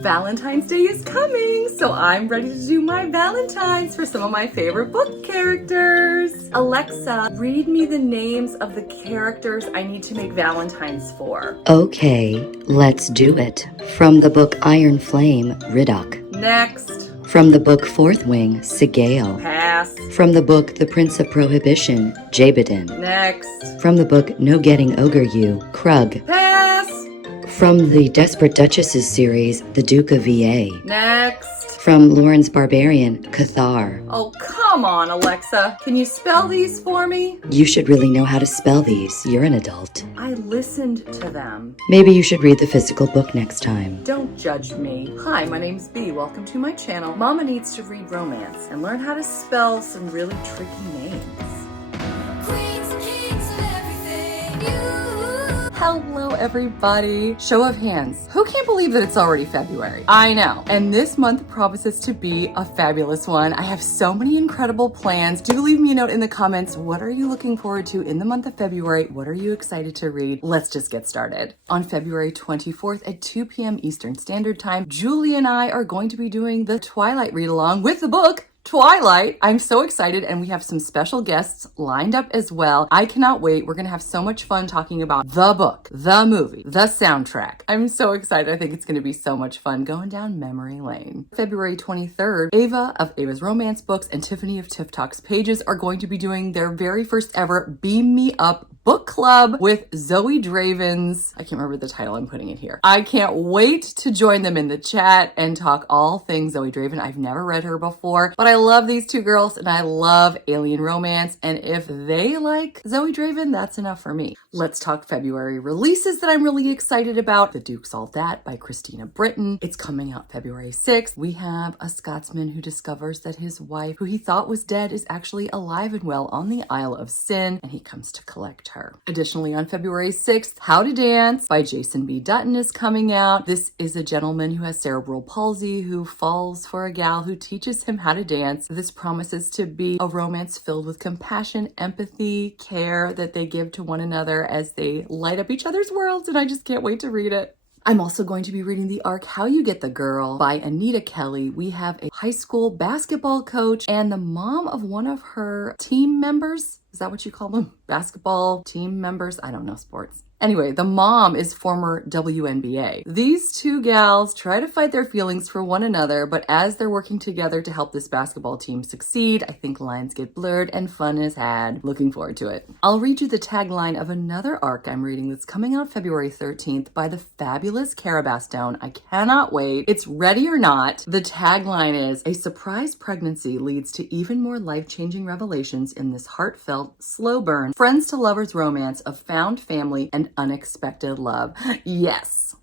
Valentine's Day is coming, so I'm ready to do my Valentines for some of my favorite book characters. Alexa, read me the names of the characters I need to make Valentines for. Okay, let's do it. From the book Iron Flame, Riddock. Next. From the book Fourth Wing, Sigale. Pass. From the book The Prince of Prohibition, Jabedin. Next. From the book No Getting Ogre You, Krug. Pass. From the Desperate Duchesses series, The Duke of VA. Next. From Lauren's Barbarian, Cathar. Oh, come on, Alexa. Can you spell these for me? You should really know how to spell these. You're an adult. I listened to them. Maybe you should read the physical book next time. Don't judge me. Hi, my name's Bee. Welcome to my channel. Mama needs to read romance and learn how to spell some really tricky names. Queens and kings and everything you. Hello, everybody. Show of hands. Who can't believe that it's already February? I know. And this month promises to be a fabulous one. I have so many incredible plans. Do leave me a note in the comments. What are you looking forward to in the month of February? What are you excited to read? Let's just get started. On February 24th at 2 p.m. Eastern Standard Time, Julie and I are going to be doing the Twilight read-along with the book Twilight. I'm so excited, and we have some special guests lined up as well. I cannot wait. We're gonna have so much fun talking about the book, the movie, the soundtrack. I'm so excited. I think it's gonna be so much fun going down memory lane. February 23rd, Ava of Ava's Romance Books and Tiffany of Tiff Talks Pages are going to be doing their very first ever Beam Me Up book club with Zoe Draven's, I can't remember the title, I'm putting it here. I can't wait to join them in the chat and talk all things Zoe Draven. I've never read her before, but I love these two girls and I love alien romance. And if they like Zoe Draven, that's enough for me. Let's talk February releases that I'm really excited about. The Duke's All That by Christina Britton. It's coming out February 6th. We have a Scotsman who discovers that his wife, who he thought was dead, is actually alive and well on the Isle of Sin, and he comes to collect her. Additionally, on February 6th, How to Dance by Jason B. Dutton is coming out. This is a gentleman who has cerebral palsy who falls for a gal who teaches him how to dance. This promises to be a romance filled with compassion, empathy, care that they give to one another as they light up each other's worlds, and I just can't wait to read it. I'm also going to be reading the arc How You Get the Girl by Anita Kelly. We have a high school basketball coach and the mom of one of her team members. Is that what you call them? Basketball team members? I don't know sports. Anyway, the mom is former WNBA. These two gals try to fight their feelings for one another, but as they're working together to help this basketball team succeed, I think lines get blurred and fun is had. Looking forward to it. I'll read you the tagline of another arc I'm reading that's coming out February 13th by the fabulous Cara Bastone. I cannot wait. It's Ready or Not. The tagline is, a surprise pregnancy leads to even more life-changing revelations in this heartfelt, slow burn, friends to lovers romance of found family and unexpected love. Yes.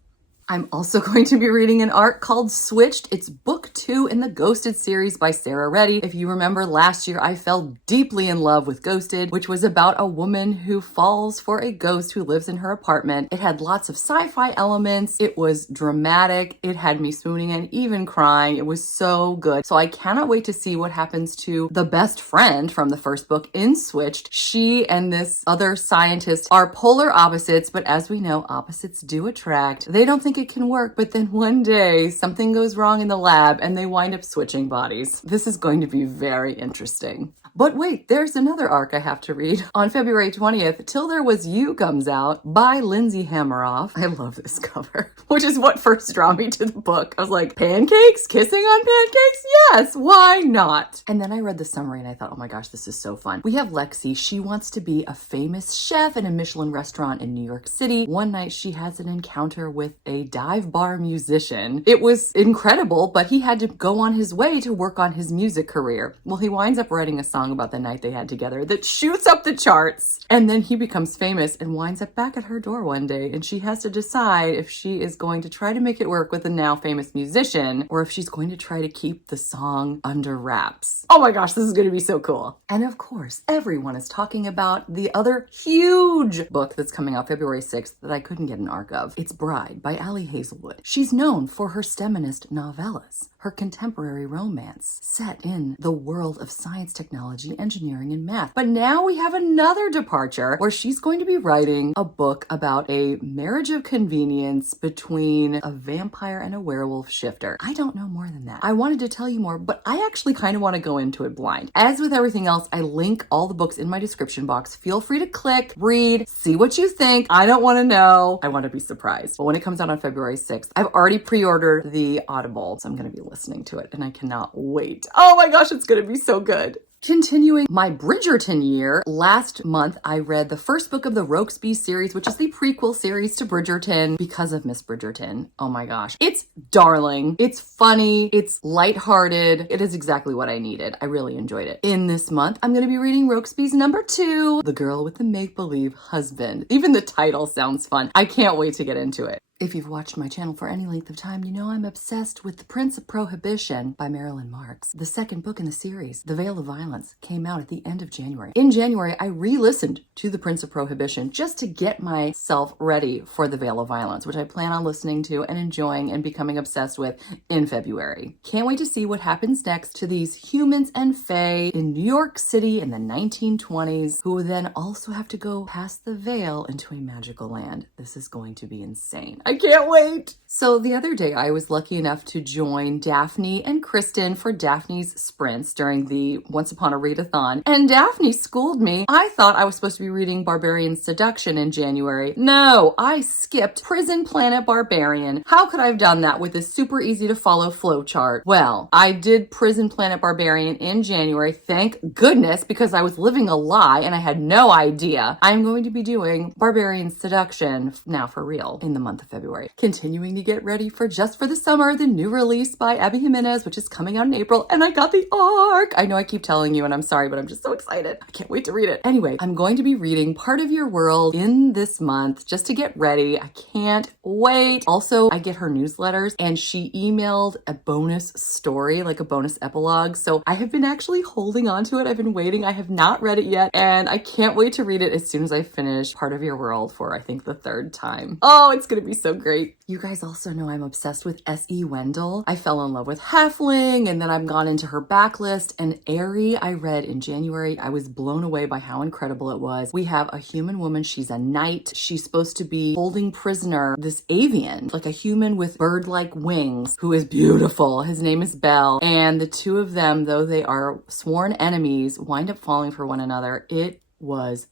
I'm also going to be reading an arc called Switched. It's book 2 in the Ghosted series by Sarah Reddy. If you remember last year, I fell deeply in love with Ghosted, which was about a woman who falls for a ghost who lives in her apartment. It had lots of sci-fi elements. It was dramatic. It had me swooning and even crying. It was so good. So I cannot wait to see what happens to the best friend from the first book in Switched. She and this other scientist are polar opposites, but as we know, opposites do attract. They don't think it can work, but then one day something goes wrong in the lab and they wind up switching bodies. This is going to be very interesting. But wait, there's another arc I have to read. On February 20th, Till There Was You comes out by Lindsay Hammeroff. I love this cover, which is what first drew me to the book. I was like, pancakes? Kissing on pancakes? Yes, why not? And then I read the summary and I thought, oh my gosh, this is so fun. We have Lexi. She wants to be a famous chef in a Michelin restaurant in New York City. One night she has an encounter with a dive bar musician. It was incredible, but he had to go on his way to work on his music career. Well, he winds up writing a song about the night they had together that shoots up the charts. And then he becomes famous and winds up back at her door one day. And she has to decide if she is going to try to make it work with the now famous musician or if she's going to try to keep the song under wraps. Oh my gosh, this is going to be so cool. And of course, everyone is talking about the other huge book that's coming out February 6th that I couldn't get an arc of. It's Bride by Ali Hazelwood. She's known for her STEMinist novellas, her contemporary romance set in the world of science, technology, biology, engineering, and math. But now we have another departure where she's going to be writing a book about a marriage of convenience between a vampire and a werewolf shifter. I don't know more than that. I wanted to tell you more, but I actually kind of want to go into it blind. As with everything else, I link all the books in my description box. Feel free to click, read, see what you think. I don't want to know. I want to be surprised. But when it comes out on February 6th, I've already pre-ordered the Audible, so I'm going to be listening to it and I cannot wait. Oh my gosh, it's going to be so good. Continuing my Bridgerton year, last month I read the first book of the Rokesby series, which is the prequel series to Bridgerton because of Miss Bridgerton. Oh my gosh. It's darling. It's funny. It's lighthearted. It is exactly what I needed. I really enjoyed it. In this month, I'm going to be reading Rokesby's number 2, The Girl with the Make-Believe Husband. Even the title sounds fun. I can't wait to get into it. If you've watched my channel for any length of time, you know I'm obsessed with The Prince of Prohibition by Marilyn Marks. The second book in the series, The Veil of Violence, came out at the end of January. In January, I re-listened to The Prince of Prohibition just to get myself ready for The Veil of Violence, which I plan on listening to and enjoying and becoming obsessed with in February. Can't wait to see what happens next to these humans and fae in New York City in the 1920s, who then also have to go past the veil into a magical land. This is going to be insane. I can't wait. So the other day I was lucky enough to join Daphne and Kristen for Daphne's sprints during the Once Upon a Readathon, and Daphne schooled me. I thought I was supposed to be reading Barbarian Seduction in January. No, I skipped Prison Planet Barbarian. How could I have done that with this super easy to follow flowchart? Well, I did Prison Planet Barbarian in January, thank goodness, because I was living a lie and I had no idea. I'm going to be doing Barbarian Seduction now for real in the month of February. Continuing to get ready for Just for the Summer, the new release by Abby Jimenez, which is coming out in April, and I got the ARC. I know I keep telling you and I'm sorry, but I'm just so excited. I can't wait to read it. Anyway, I'm going to be reading Part of Your World in this month just to get ready. I can't wait. Also, I get her newsletters and she emailed a bonus story, like a bonus epilogue. So I have been actually holding on to it. I've been waiting. I have not read it yet and I can't wait to read it as soon as I finish Part of Your World for, I think, the 3rd time. Oh, it's going to be so great. You guys also know I'm obsessed with S.E. Wendell. I fell in love with Halfling and then I've gone into her backlist, and Airy I read in January. I was blown away by how incredible it was. We have a human woman. She's a knight. She's supposed to be holding prisoner this avian, like a human with bird-like wings, who is beautiful. His name is Belle. And the two of them, though they are sworn enemies, wind up falling for one another. It was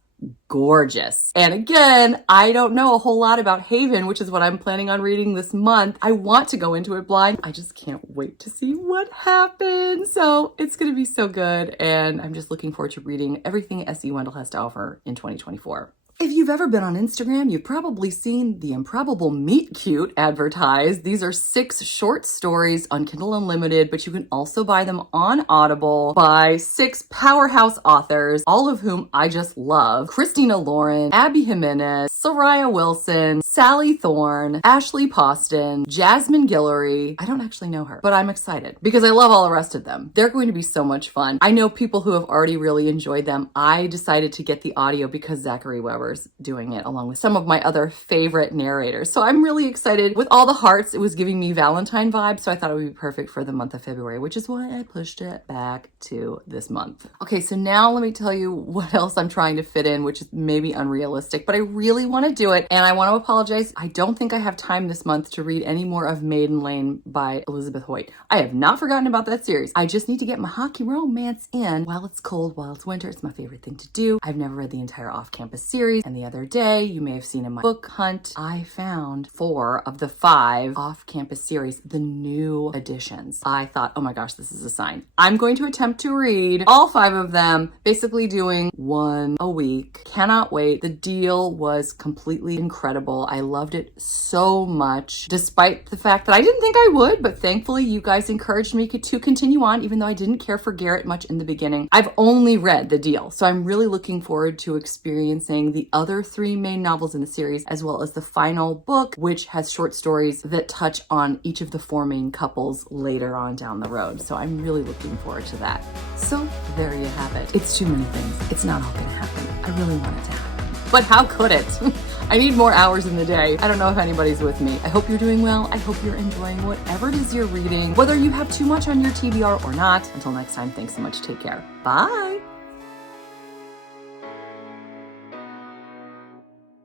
gorgeous. And again, I don't know a whole lot about Haven, which is what I'm planning on reading this month. I want to go into it blind. I just can't wait to see what happens. So it's going to be so good. And I'm just looking forward to reading everything S.E. Wendell has to offer in 2024. If you've ever been on Instagram, you've probably seen the Improbable Meet Cute advertised. These are 6 short stories on Kindle Unlimited, but you can also buy them on Audible by 6 powerhouse authors, all of whom I just love. Christina Lauren, Abby Jimenez, Soraya Wilson, Sally Thorne, Ashley Poston, Jasmine Guillory. I don't actually know her, but I'm excited because I love all the rest of them. They're going to be so much fun. I know people who have already really enjoyed them. I decided to get the audio because Zachary Weber's doing it along with some of my other favorite narrators. So I'm really excited. With all the hearts, it was giving me Valentine vibes, so I thought it would be perfect for the month of February, which is why I pushed it back to this month. Okay, so now let me tell you what else I'm trying to fit in, which is maybe unrealistic, but I really want to do it. And I want to apologize. I don't think I have time this month to read any more of Maiden Lane by Elizabeth Hoyt. I have not forgotten about that series. I just need to get my hockey romance in while it's cold, while it's winter. It's my favorite thing to do. I've never read the entire off-campus series. And the other day, you may have seen in my book hunt, I found 4 of the 5 off-campus series, the new editions. I thought, oh my gosh, this is a sign. I'm going to attempt to read all 5 of them, basically doing 1 a week. Cannot wait. The deal was completely incredible. I loved it so much, despite the fact that I didn't think I would, but thankfully you guys encouraged me to continue on, even though I didn't care for Garrett much in the beginning. I've only read the deal, so I'm really looking forward to experiencing the other 3 main novels in the series, as well as the final book, which has short stories that touch on each of the 4 main couples later on down the road. So I'm really looking forward to that. So there you have it. It's too many things. It's not all gonna happen. I really want it to happen. But how could it? I need more hours in the day. I don't know if anybody's with me. I hope you're doing well. I hope you're enjoying whatever it is you're reading, whether you have too much on your TBR or not. Until next time, thanks so much. Take care. Bye.